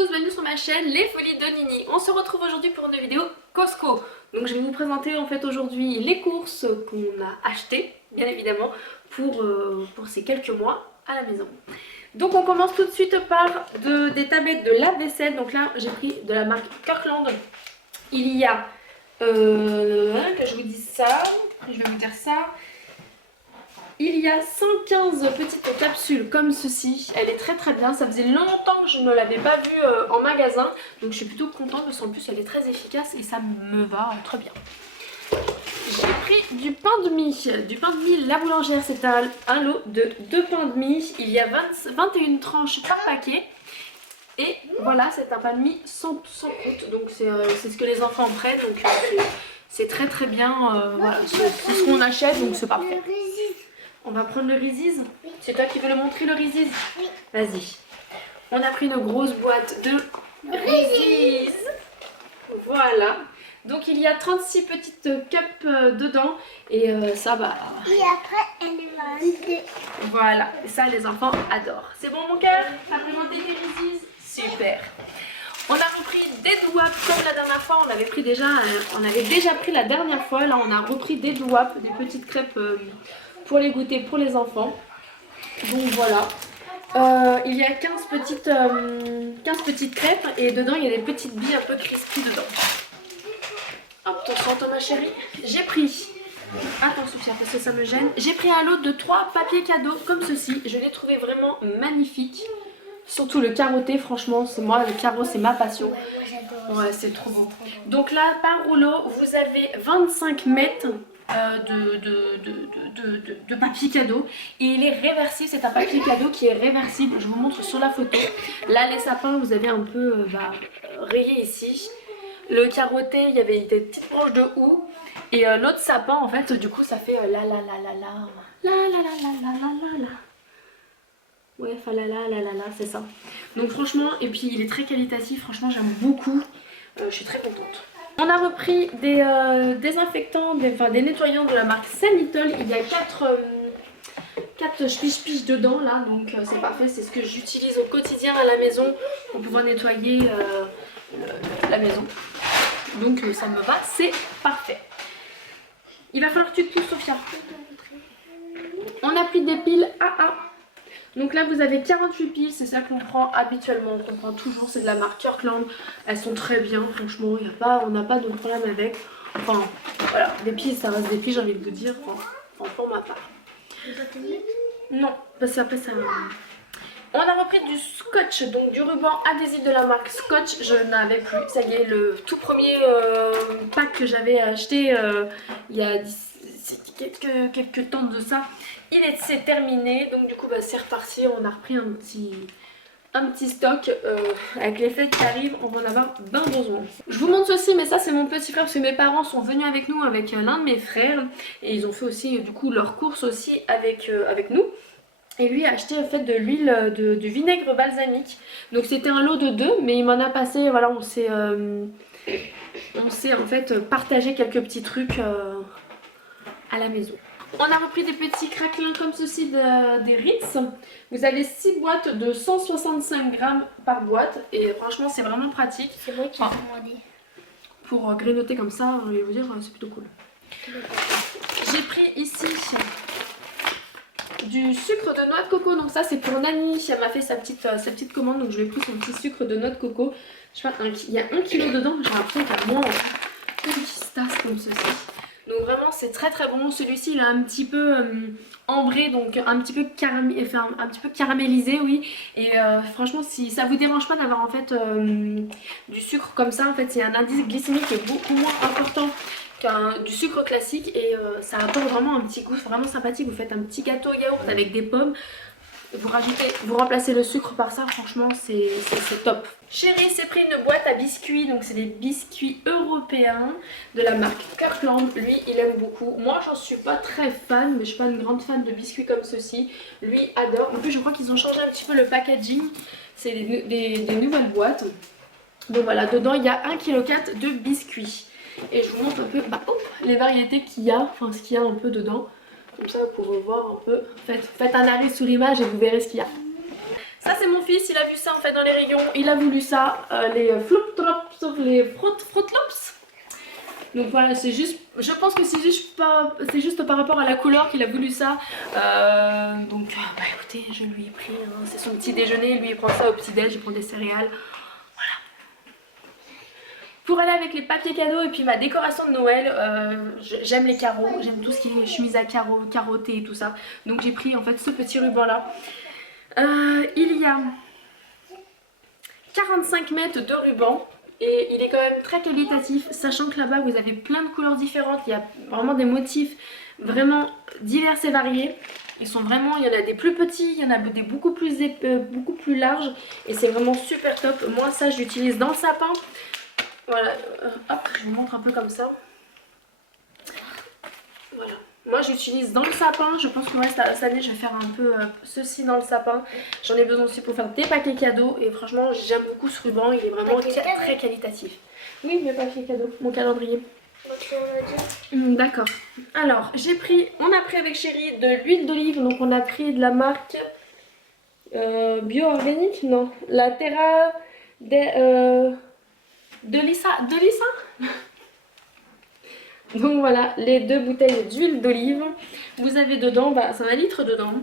tous, bienvenue sur ma chaîne Les Folies de Nini. On se retrouve aujourd'hui pour une vidéo Costco. Donc je vais vous présenter en fait aujourd'hui les courses qu'on a achetées, bien évidemment, pour ces quelques mois à la maison. Donc on commence tout de suite par des tablettes de lave-vaisselle. Donc là j'ai pris de la marque Kirkland. Il y a, que je vous dise ça, je vais vous dire ça. Il y a 115 petites capsules comme ceci, elle est très très bien, ça faisait longtemps que je ne l'avais pas vue en magasin, donc je suis plutôt contente parce qu'en plus elle est très efficace et ça me va très bien. J'ai pris du pain de mie, la boulangère, c'est un lot de 2 pains de mie, il y a 21 tranches par paquet. Et voilà, c'est un pain de mie sans croûte, donc c'est ce que les enfants prennent, donc c'est très très bien, voilà, c'est ce qu'on achète, donc c'est parfait. On va prendre le Reese's. C'est toi qui veux le montrer, le Reese's? Oui. Vas-y. On a pris une grosse boîte de Reese's. Voilà. Donc il y a 36 petites cups dedans. Et ça va. Et après, elle va. Voilà. Et ça, les enfants adorent. C'est bon, mon cœur? T'as présenté tes Reese's? Super. On a repris des douaps comme la dernière fois. On avait déjà pris la dernière fois. Là, on a repris des douaps, des petites crêpes pour les goûter pour les enfants. Donc voilà. Il y a 15 petites crêpes et dedans il y a des petites billes un peu crispy dedans. Attention ma chérie. J'ai pris, attention Sophia parce que ça me gêne, j'ai pris un lot de 3 papiers cadeaux comme ceci. Je l'ai trouvé vraiment magnifique. Surtout le carotté, franchement, moi le carreau c'est ma passion. Ouais, c'est trop beau. Donc là, par rouleau, vous avez 25 mètres de papier cadeau et il est réversible, c'est un papier cadeau qui est réversible, je vous montre sur la photo. Là les sapins vous avez un peu rayé ici, le carotté il y avait des petites branches de houx et l'autre sapin en fait du coup ça fait la ouais, enfin c'est ça. Donc franchement, et puis il est très qualitatif, franchement j'aime beaucoup, je suis très contente. On a repris des désinfectants, des nettoyants de la marque Saint Little. Il y a 4 spiche dedans là, donc c'est parfait. C'est ce que j'utilise au quotidien à la maison pour pouvoir nettoyer la maison. Donc ça me va, c'est parfait. Il va falloir que tu te pousses, Sophia. On a pris des piles AA. Donc là vous avez 48 piles, c'est ça qu'on prend habituellement, qu'on prend toujours, c'est de la marque Kirkland. Elles sont très bien, franchement, on n'a pas de problème avec. Enfin voilà, des piles ça reste des piles, j'ai envie de vous dire, enfin pour ma part. Non, parce qu'après ça... On a repris du scotch, donc du ruban adhésif de la marque Scotch, je n'avais plus. Ça y est, le tout premier pack que j'avais acheté il y a quelques temps de ça, c'est terminé. Donc du coup c'est reparti, on a repris un petit stock avec les fêtes qui arrivent, on va en avoir bien besoin. Je vous montre ceci, mais ça c'est mon petit frère parce que mes parents sont venus avec nous avec l'un de mes frères et ils ont fait aussi du coup leurs courses aussi avec nous. Et lui a acheté en fait de l'huile du vinaigre balsamique. Donc c'était un lot de 2, mais il m'en a passé, voilà, on s'est en fait partagé quelques petits trucs à la maison. On a repris des petits craquelins comme ceci des Ritz. Vous avez 6 boîtes de 165 grammes par boîte et franchement c'est vraiment pratique. C'est vrai qu'ils ont dit. Pour grignoter comme ça, je vais vous dire, c'est plutôt cool. J'ai pris ici du sucre de noix de coco, donc ça c'est pour Nani, elle m'a fait sa petite commande, donc je lui ai pris son petit sucre de noix de coco. Je sais pas, il y a 1 kg dedans, j'ai l'impression qu'il y a moins une petite tasse comme ceci. Donc vraiment c'est très très bon, celui-ci il est un petit peu ambré, donc un petit peu caramélisé, oui. Et franchement si ça vous dérange pas d'avoir en fait du sucre comme ça, en fait c'est un indice glycémique qui est beaucoup moins important du sucre classique et ça apporte vraiment un petit goût vraiment sympathique. Vous faites un petit gâteau yaourt avec des pommes, vous remplacez le sucre par ça, franchement c'est top. Chérie s'est pris une boîte à biscuits, donc c'est des biscuits européens de la marque Kirkland. Lui il aime beaucoup, moi j'en suis pas très fan, mais je suis pas une grande fan de biscuits comme ceci. Lui adore, en plus je crois qu'ils ont changé un petit peu le packaging, c'est des nouvelles boîtes. Donc voilà, dedans il y a 1,4 kg de biscuits. Et je vous montre un peu les variétés qu'il y a, enfin ce qu'il y a un peu dedans. Comme ça vous pouvez voir un peu, faites un arrêt sous l'image et vous verrez ce qu'il y a. Ça c'est mon fils, il a vu ça en fait dans les rayons, il a voulu ça, les flop-trops, les frotlops. Donc voilà, c'est juste, je pense que c'est juste par rapport à la couleur qu'il a voulu ça. Donc bah écoutez, je lui ai pris, hein, c'est son petit déjeuner, lui il prend ça au petit déj, il prend des céréales. Voilà. Pour aller avec les papiers cadeaux et puis ma décoration de Noël, j'aime les carreaux, j'aime tout ce qui est chemise à carreaux, carotté et tout ça. Donc j'ai pris en fait ce petit ruban là. Il y a 45 mètres de ruban. Et il est quand même très qualitatif, sachant que là-bas vous avez plein de couleurs différentes, il y a vraiment des motifs vraiment divers et variés. Ils sont vraiment, il y en a des plus petits, il y en a des beaucoup plus épais, beaucoup plus larges, et c'est vraiment super top. Moi ça je l'utilise dans le sapin. Voilà, hop, je vous montre un peu comme ça. Voilà. Moi j'utilise dans le sapin, je pense que ouais, cette année je vais faire un peu ceci dans le sapin. J'en ai besoin aussi pour faire des paquets cadeaux et franchement j'aime beaucoup ce ruban, il est vraiment très qualitatif. Oui, mes paquets cadeaux, mon calendrier. D'accord. Alors on a pris avec chérie de l'huile d'olive, donc on a pris de la marque bio-organique, non, la Terra de Lisa. Donc voilà, les 2 bouteilles d'huile d'olive. Vous avez dedans, bah, c'est 1 litre dedans.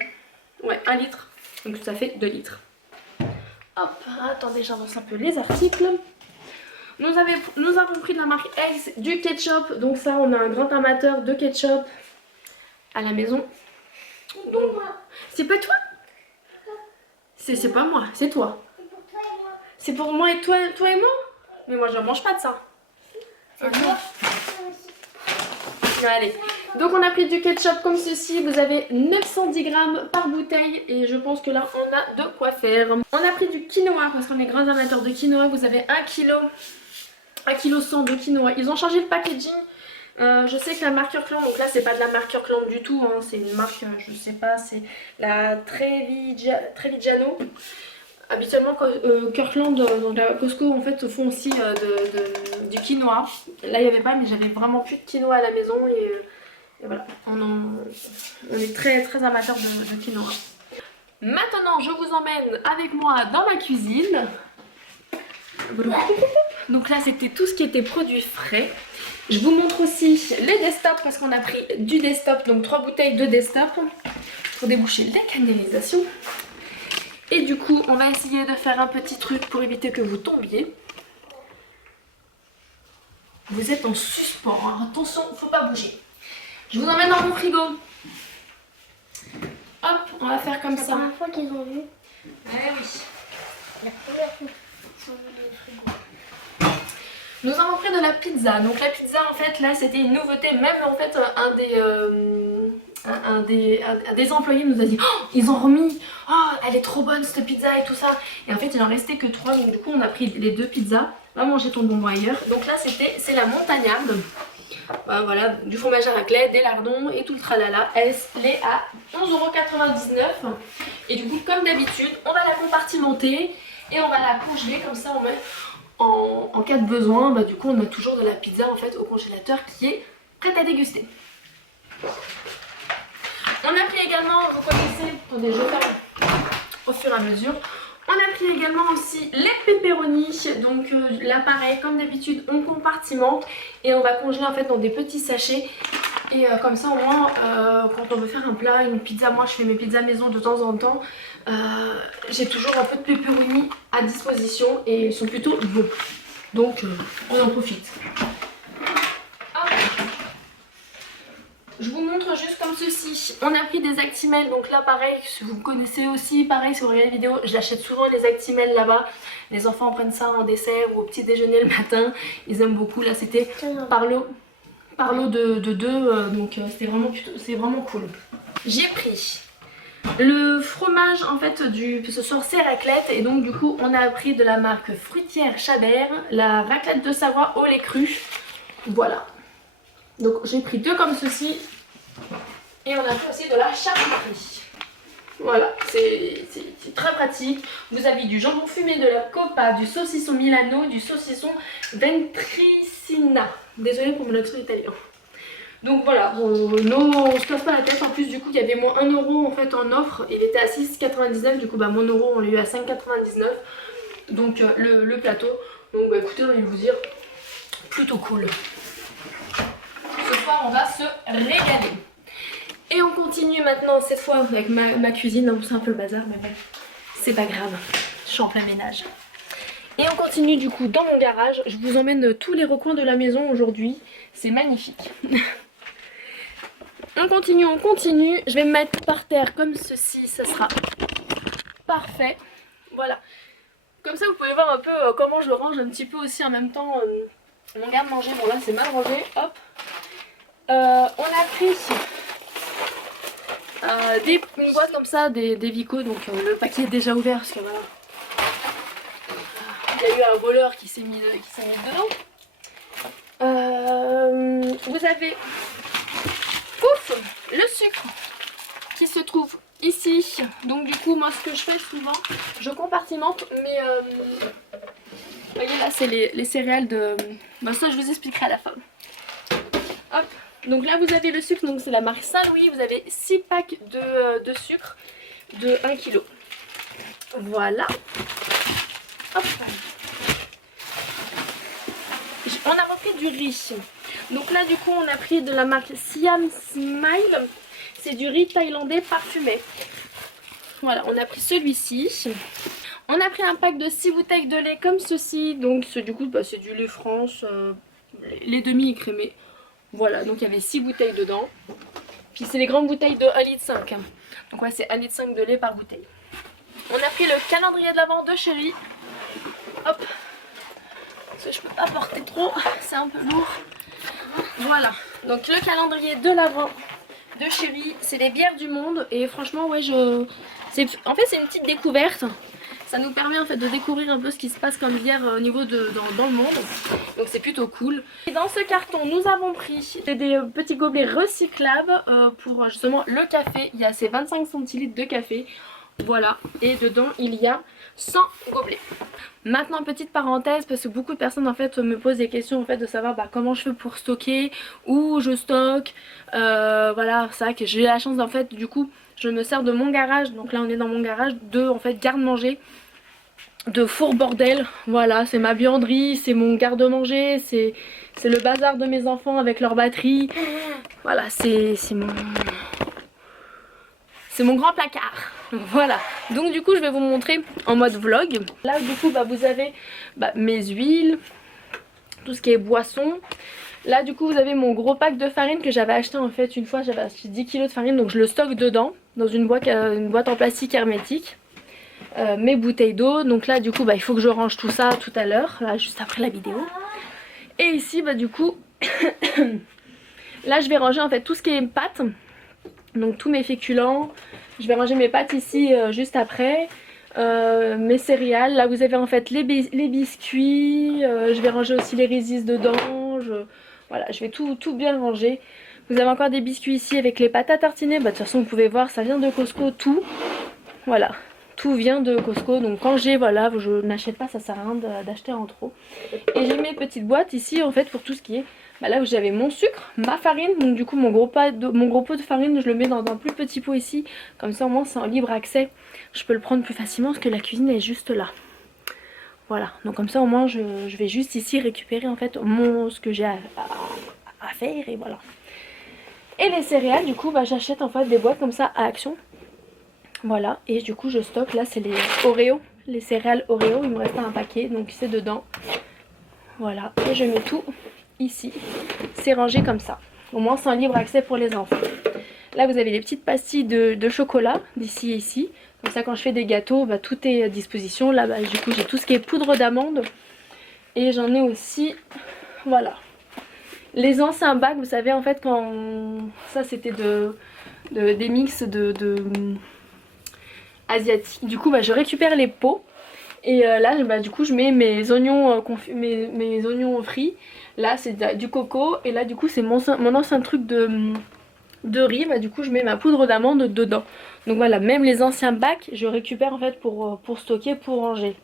Ouais, 1 litre. Donc ça fait 2 litres. Hop, attendez, j'avance un peu les articles. Nous avons pris de la marque Eggs du ketchup. Donc ça, on a un grand amateur de ketchup à la maison. Donc, c'est pas toi? C'est pas moi, c'est toi. C'est pour moi et toi et moi? Mais moi je mange pas de ça. C'est toi. Allez, donc on a pris du ketchup comme ceci, vous avez 910 grammes par bouteille et je pense que là on a de quoi faire. On a pris du quinoa parce qu'on est grands amateurs de quinoa, vous avez 1 kg 100 de quinoa. Ils ont changé le packaging, je sais que la marque Kirkland, donc là c'est pas de la marque Kirkland du tout, hein, c'est une marque, je sais pas, c'est la Trevigiano. Habituellement, Kirkland, donc la Costco en fait font aussi du quinoa. Là il n'y avait pas, mais j'avais vraiment plus de quinoa à la maison et voilà, on est très amateurs de quinoa. Maintenant je vous emmène avec moi dans ma cuisine. Donc là c'était tout ce qui était produits frais. Je vous montre aussi les Destop parce qu'on a pris du Destop, donc 3 bouteilles de Destop pour déboucher les canalisations. Et du coup, on va essayer de faire un petit truc pour éviter que vous tombiez. Vous êtes en suspens, hein. Attention, faut pas bouger. Je vous emmène dans mon frigo. Hop, on va faire comme ça. C'est la première fois qu'ils ont vu. Eh oui. La première fois qu'ils ont vu le frigo. Nous avons pris de la pizza. Donc la pizza, en fait, là, c'était une nouveauté. Même, en fait, un des employés nous a dit oh, ils ont remis, oh, elle est trop bonne cette pizza et tout ça. Et en fait, il en restait que 3. Donc du coup, on a pris les 2 pizzas. Va manger ton bonbon ailleurs. Donc là, c'est la montagnarde. Voilà, du fromage à raclette, des lardons et tout le tralala. Elle est à 11,99 €. Et du coup, comme d'habitude, on va la compartimenter et on va la congeler. Comme ça, on met en cas de besoin. Bah, du coup, on a toujours de la pizza en fait au congélateur qui est prête à déguster. On a pris également, vous connaissez, attendez, je vais faire au fur et à mesure. On a pris également aussi les pepperonis, donc là pareil, comme d'habitude, on compartimente et on va congeler en fait dans des petits sachets. Et comme ça au moins, quand on veut faire un plat, une pizza, moi je fais mes pizzas maison de temps en temps, j'ai toujours un peu de pepperoni à disposition et ils sont plutôt bons. Donc on en profite. Je vous montre juste comme ceci. On a pris des Actimel, donc là pareil, si vous connaissez aussi, pareil si vous regardez les vidéos, j'achète souvent les Actimel là-bas. Les enfants prennent ça en dessert ou au petit déjeuner le matin, ils aiment beaucoup. Là c'était par lot de 2, donc c'est vraiment cool. J'ai pris le fromage en fait ce soir c'est raclette et donc du coup on a pris de la marque Fruitière Chabert, la raclette de Savoie au lait cru. Voilà. Donc j'ai pris 2 comme ceci et on a pris aussi de la charcuterie. Voilà, c'est très pratique. Vous avez du jambon fumé, de la copa, du saucisson Milano, du saucisson Ventricina. Désolée pour mon accent italien. Donc voilà, on se casse pas la tête. En plus du coup il y avait moins 1 euro en fait en offre. Il était à 6,99. Du coup bah mon euro on l'a eu à 5,99. Donc le plateau. Donc bah écoutez, j'ai envie de vous dire, plutôt cool. Ce soir on va se régaler. Et on continue maintenant cette fois avec ma cuisine. C'est un peu le bazar mais bon, c'est pas grave. Je suis en plein ménage. Et on continue du coup dans mon garage. Je vous emmène tous les recoins de la maison aujourd'hui. C'est magnifique. On continue. Je vais me mettre par terre comme ceci. Ça sera parfait. Voilà. Comme ça vous pouvez voir un peu comment je range un petit peu aussi en même temps mon garde-manger. Bon là c'est mal rangé. Hop. On a pris une boîte comme ça, des Vico. Donc le paquet est déjà ouvert parce que voilà. Il y a eu un voleur qui s'est mis dedans. Vous avez le sucre qui se trouve ici. Donc du coup moi ce que je fais souvent, je compartimente mais vous voyez là c'est les céréales de... Bah, ça je vous expliquerai à la fin. Hop. Donc là vous avez le sucre, donc c'est la marque Saint-Louis. Vous avez 6 packs de sucre de 1 kg. Voilà. Hop. On a repris du riz. Donc là du coup on a pris de la marque Siam Smile. C'est du riz thaïlandais parfumé. Voilà, on a pris celui-ci. On a pris un pack de 6 bouteilles de lait comme ceci. Donc du coup bah, c'est du lait France, lait demi-écrémé. Voilà, donc il y avait 6 bouteilles dedans. Puis c'est les grandes bouteilles de 1,5 litre. Donc ouais, c'est 1,5 litre de lait par bouteille. On a pris le calendrier de l'Avent de Chéri. Hop. Parce que je peux pas porter trop, c'est un peu lourd. Voilà, donc le calendrier de l'Avent de Chéri, c'est les bières du monde. Et franchement ouais en fait c'est une petite découverte. Ça nous permet en fait de découvrir un peu ce qui se passe comme bière au niveau dans le monde. Donc c'est plutôt cool. Et dans ce carton nous avons pris des petits gobelets recyclables pour justement le café. Il y a ces 25 centilitres de café. Voilà, et dedans il y a 100 gobelets. Maintenant petite parenthèse parce que beaucoup de personnes en fait me posent des questions en fait de savoir comment je fais pour stocker, où je stocke. Voilà, c'est vrai que j'ai la chance en fait du coup je me sers de mon garage. Donc là on est dans mon garage de en fait garde-manger, de four bordel. Voilà, c'est ma buanderie, c'est mon garde-manger, c'est le bazar de mes enfants avec leur batterie. Voilà, c'est mon grand placard. Voilà, donc du coup je vais vous montrer en mode vlog. Là du coup vous avez mes huiles, tout ce qui est boisson. Là du coup vous avez mon gros pack de farine que j'avais acheté en fait une fois. J'avais acheté 10 kg de farine, donc je le stocke dedans dans une boîte en plastique hermétique. Mes bouteilles d'eau, donc là du coup il faut que je range tout ça tout à l'heure, juste après la vidéo. Et ici du coup là je vais ranger en fait tout ce qui est pâtes. Donc tous mes féculents, je vais ranger mes pâtes ici juste après, mes céréales. Là vous avez en fait les biscuits, je vais ranger aussi les Reese's dedans, voilà je vais tout bien ranger. Vous avez encore des biscuits ici avec les pâtes à tartiner, de toute façon vous pouvez voir ça vient de Costco tout, voilà. Tout vient de Costco, donc quand j'ai, voilà, je n'achète pas, ça sert à rien d'acheter en trop. Et j'ai mes petites boîtes ici en fait pour tout ce qui est... là où j'avais mon sucre, ma farine, donc du coup mon gros pot de farine je le mets dans un plus petit pot ici, comme ça au moins c'est en libre accès, je peux le prendre plus facilement parce que la cuisine est juste là. Voilà, donc comme ça au moins je vais juste ici récupérer en fait ce que j'ai à faire et voilà. Et les céréales du coup j'achète en fait des boîtes comme ça à Action. Voilà, et du coup je stocke, là c'est les Oreo, les céréales Oreo, il me reste un paquet donc c'est dedans. Voilà, et je mets tout ici, c'est rangé comme ça, au moins c'est en libre accès pour les enfants. Là vous avez les petites pastilles de chocolat d'ici et ici, comme ça quand je fais des gâteaux tout est à disposition. Là du coup j'ai tout ce qui est poudre d'amande et j'en ai aussi, voilà, les anciens bacs, vous savez en fait quand ça c'était des mix asiatiques. Du coup je récupère les pots et là du coup je mets mes oignons mes oignons frits. Là c'est du coco et là du coup c'est mon ancien truc de riz. Du coup je mets ma poudre d'amande dedans. Donc voilà, même les anciens bacs je récupère en fait pour stocker, pour ranger.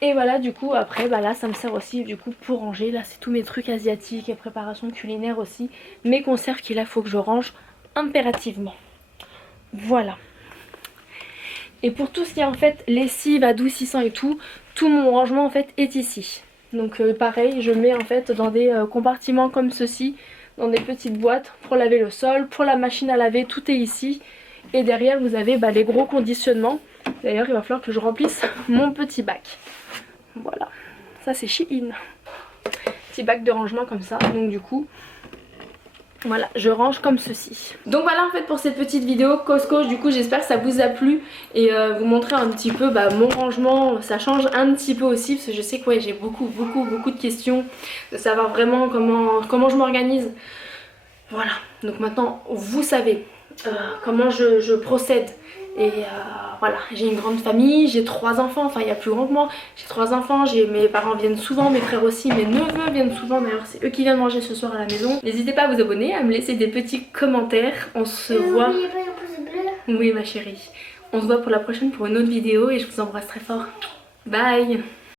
Et voilà, du coup après bah là ça me sert aussi du coup pour ranger. Là c'est tous mes trucs asiatiques et préparation culinaire aussi. Mes conserves qu'il faut que je range impérativement. Voilà. Et pour tout ce qui est en fait lessive, adoucissant et tout mon rangement en fait est ici. Donc pareil, je mets en fait dans des compartiments comme ceci, dans des petites boîtes pour laver le sol, pour la machine à laver, tout est ici. Et derrière vous avez les gros conditionnements. D'ailleurs il va falloir que je remplisse mon petit bac. Voilà, ça c'est Shein. Petit bac de rangement comme ça, donc du coup... Voilà, je range comme ceci. Donc voilà en fait pour cette petite vidéo Costco, du coup j'espère que ça vous a plu et vous montrer un petit peu mon rangement. Ça change un petit peu aussi parce que je sais que ouais, j'ai beaucoup de questions, de savoir vraiment comment je m'organise. Voilà, donc maintenant vous savez comment je procède. Et voilà, j'ai une grande famille, j'ai 3 enfants, enfin il y a plus grand que moi. J'ai 3 enfants, mes parents viennent souvent, mes frères aussi, mes neveux viennent souvent. D'ailleurs c'est eux qui viennent manger ce soir à la maison. N'hésitez pas à vous abonner, à me laisser des petits commentaires. On se voit... N'oubliez pas le pouce bleu. Oui ma chérie. On se voit pour la prochaine pour une autre vidéo et je vous embrasse très fort. Bye.